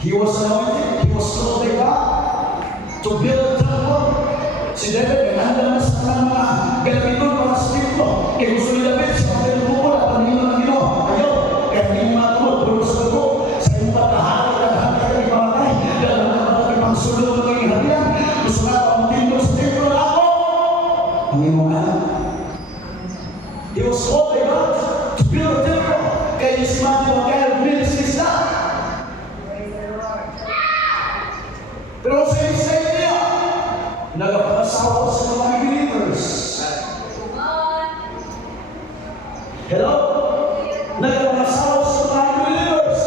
He was anointed, he was called by God to build a temple. Si David, naganda na sa kanang mga galapiton para sa templo. Kaya gusto ni David, sa mga pinupukul at paningin ng Ginoo. Ayaw, kaya hindi matulog, tulog sa dugo. Sa iyong patahari, naghahan ka ng ipamatay. Dahil ang kapatid pang sulong ng iyong halian. Gusto na ang templo sa templo na ako. Ang iyong anak. He was called by God to build a temple. Kaya si Matthew, ang kaya ministries na. Pero sa Israel niya, nagpapakasawa sa mga believers. Hello? Nagpapakasawa sa mga believers.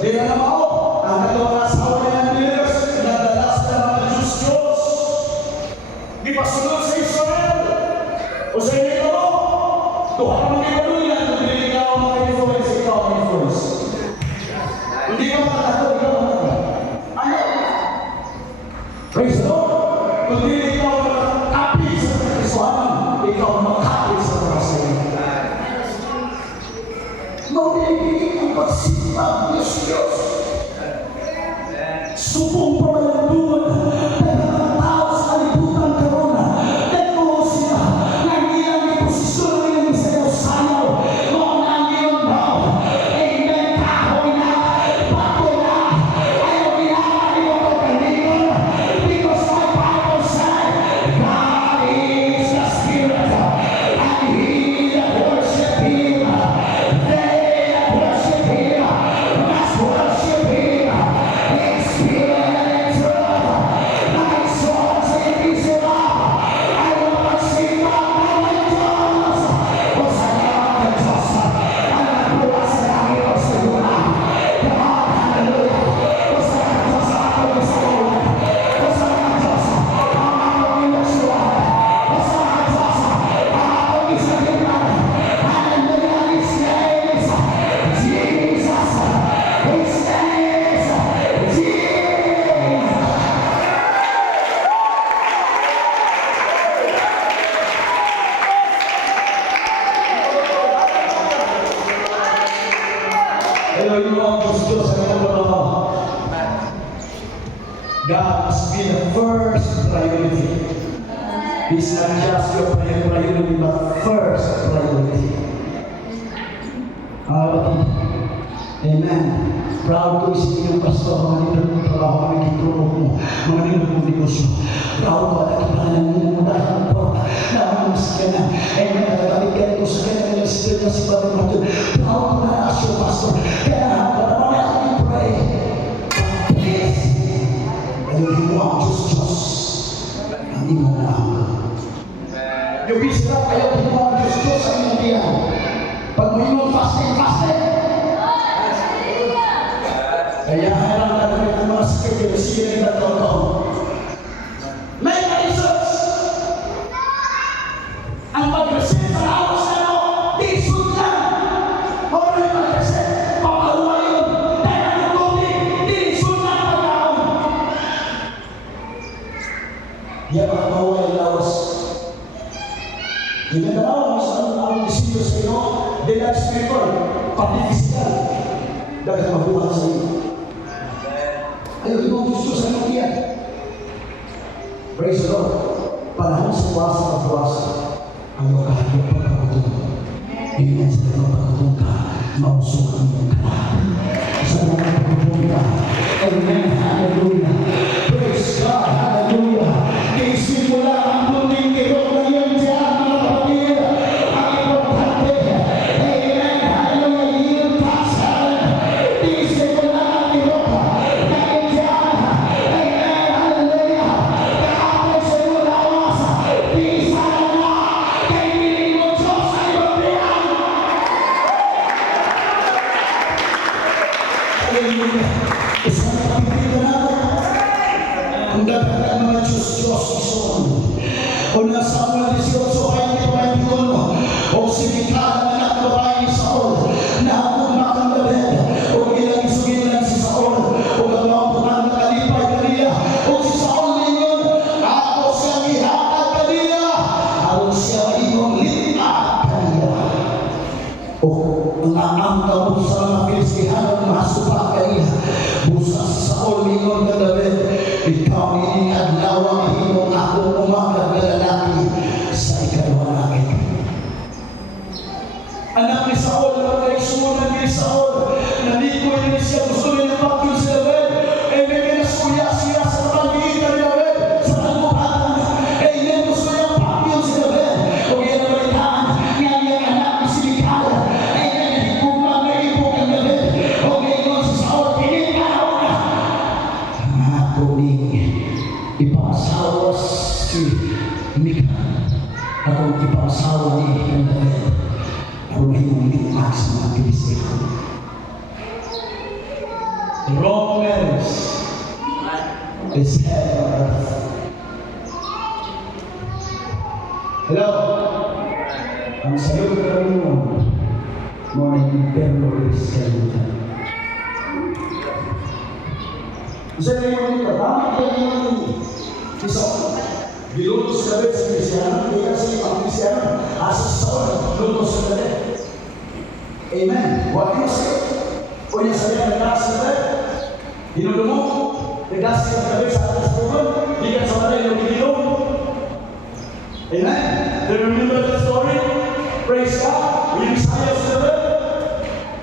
Di na naman ako. Ang nagpapakasawa na yung believers, nagdalas na mga Diyos. Di pa sunod sa Israel. O sa inyo mo, Tuhan ang mga kaluyan, kung hindi ka mga influence, ikaw ang influence. Hindi ka makakatawa, ikaw ang makakatawa. Ano? Praise the Lord. Kung hindi ikaw makakapi sa Kristohanan, ikaw ang makakapi sa Kristohanan. Maulitin ang pagsipag ng Diyos. Subong pamalanduan ng mga tao sa kalibutan karon. Teknolosiya na hindi lang may posisyon ng ilang sayaw-sayaw. Mga nangyayong daw. Amen. Kahoy na. Bato na. Ayaw ginagawa mo pagkalingon. Because my Bible said, God is the Spirit. And he that worship Him, they that worship Him must worship Him in spirit and in truth. My soul sings it up. I will not sing my Diyos. O sa Diyos, ang nagbukas sa langit sa luna. Come on, hallelujah. O sa Diyos, ako gusto ko. O sa Diyos, ang ako ilusuan. O sa Diyos, ang ako isagitan. Hallelujah, His name is Jesus. His name is Jesus. Hello, you all, Diyos, ang mga God must be the first priority. He's not just your priority, but first priority. Amen. Proud ko isipin yung pastor, mga nilog mong trabaho, mga nagtutulog mo, mga nilog mong negosyo. Proud ko at akipanan mo dahil po, nakamas ka na. Amen. Nakakabigyan ko sa kanya ng spirit na si Padre Matthew. Proud ko na as your pastor. Kaya naman ako pray. Please, ayun mo ang Diyos. Ang imo na ako. Yung bisita, ayaw mo ang Diyos sa imo diyan. Pag mo yung fasting. Kaya harang natin ang mga sakit yung siya na totoo. May reasons. Ang pag-receive sa awas na mo, tisod lang. Huwag na yung pag-receive. Pamaluwa yun. Dahil ang tubig, tisod lang pag-aon. Yan ang mahuwa yung lawas. Yung nagdalaw ang disiyo sa iyo, dahil spiritual, pati physical. Dahil mabuhat sa iyo. Ayaw, yung Diyos sa iyo yan. Praise the Lord. Panahon sa puwasa, ayaw ka yung pagkakutong. Amen. Sa mga pagkakutong ka, mausok ang iyong kanan. Sa mga pagkakutong ka. Amen. Hallelujah. Praise God. Hallelujah. Isimula ang tuning kirot na yun dyan, mga kapatid. Ang importante. Amen. Hallelujah. Yield passion. Isimula ang kirot na yun dyan. Amen. Hallelujah. Kahapon sa iyo lawas. Isa na. Kay piling mo Diyos ay magbiyan. Hallelujah. Isa na kapitid na ang dapat ang mga Diyos ison. O nasa mga 18:21 o sinikala na anak babae ni Saul na akong makandabed o ilang isugilan si Saul o kamapunan na kalipay kanila o si Saul ninyon ako siyang ihatag kanila ako siyang iyong lipat kanila o ang amang sa mga Pilistihano mahasupa kanila busa sa Saul mingon ka David, ikaw ini adlaw ang himong akong umagat na lalaki sa ikalawang langit. Anak ni Saul, mga kaisunan ni Saul, nalikoy na siya, gusto niya napakil si David. Amen, kinasuya siya sa pagitan ni David, sa tagubatan. Amen, gusto niya napakil si David. Kung yan ang balitaan, nga niyang anak ni si Mikal. Amen, higumang na ibog ang David. O ngayon si Saul, piniparaw na. Ang akuning ipasawa si Mikal. Akong ipasawa ni David. Kung hinihimas mga Pilisteo. The Romans is heaven on earth. Hello? Ang sayo ka rin mo, mga imperial is kalimutan. Isa na yung dito, bakit yan yung isa? Bilutos ka rin sa Kristiano, hindi kasi ang Kristiano, asa sa Saul, lutos ka rin. Amen. What do you say? Kung yung sabi ang nagkas ka rin, dinulong mo, nagkas ka rin sa atas program, di ka sa rin yung bililong. Amen. Do you remember the story? Praise God. Yung Isaiah sa rin.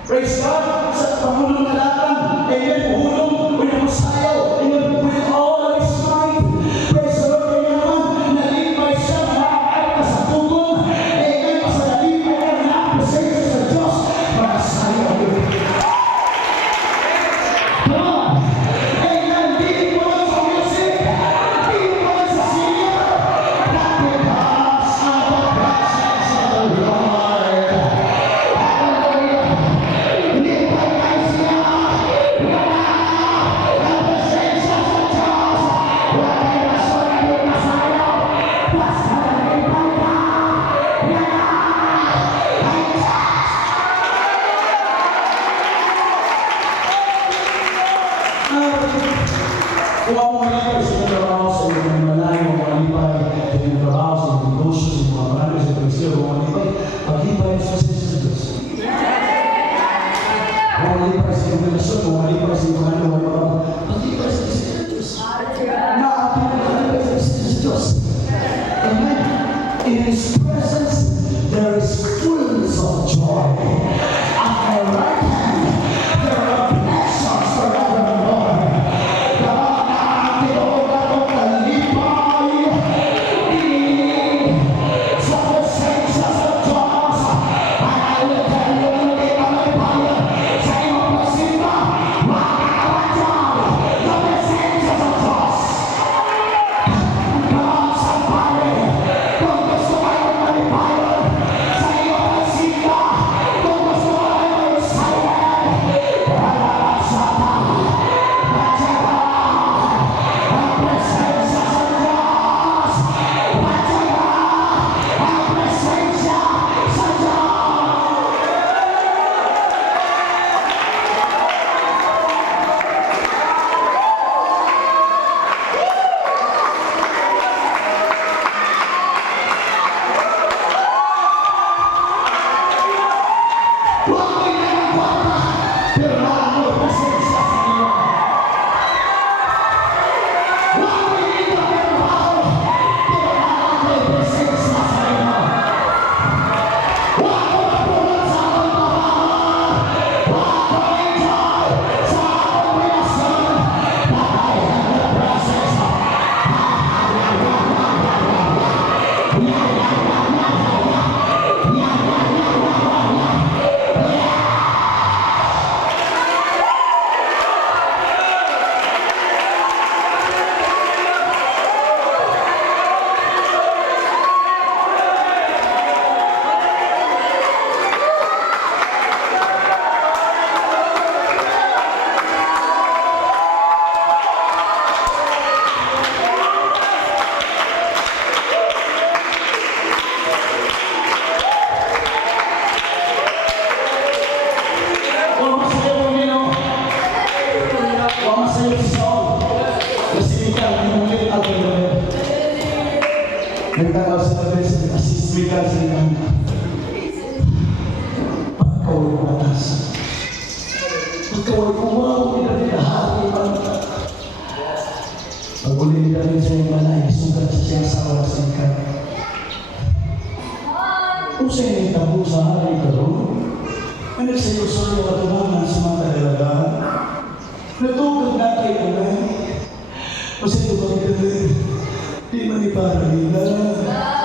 Praise God. Sa pangulong kalatan. Amen. Puhulong. Kung yung sayaw. Amen. With all of his might. Praise the Lord. Kaya naman, nalipay siya, nakakait na sa tugong. Amen. Basta nalipay ka, nakapasensya sa Diyos. Para sayaw yun. Come on. Amen. Di mo lang sa music. Di mo lang sa singer. Not because of the presence of the Lord. Hallelujah. Lipay kayo siya. Wala. Ang presensya sa Diyos. Wala kayo rason na di masayaw. Basta nalipay ka. Yan na. Ay Diyos. Kung ako malipay sa mga trabaho sa mga malayo, malipay sa mga trabaho sa mga negosyo, sa mga marami, sa Kristiyo, kung malipay, paglipay sa presensya sa Diyos. Kung malipay sa mga relasyon, kung malipay sa mga ano, paglipay sa presensya sa Diyos. Naaapin na malipay sa presensya sa Diyos. Amen. In His presence, there is fullness of joy. At my right hand, there are pleasures forevermore. Nagtanaw sa labis, asismikan sa ikang pagkawal patas. Pagkawal pumaw, pinatinahan, Pag uli nila rin sa iyong balay, sugat sa siyang sawa sa ikat. Kung sa inyong tapo sa hari ka doon, ay nagsayo-sayo at umangan sa mga kadalagaan. Natugad natin ko na. Kasi ito ba di man iparang nila.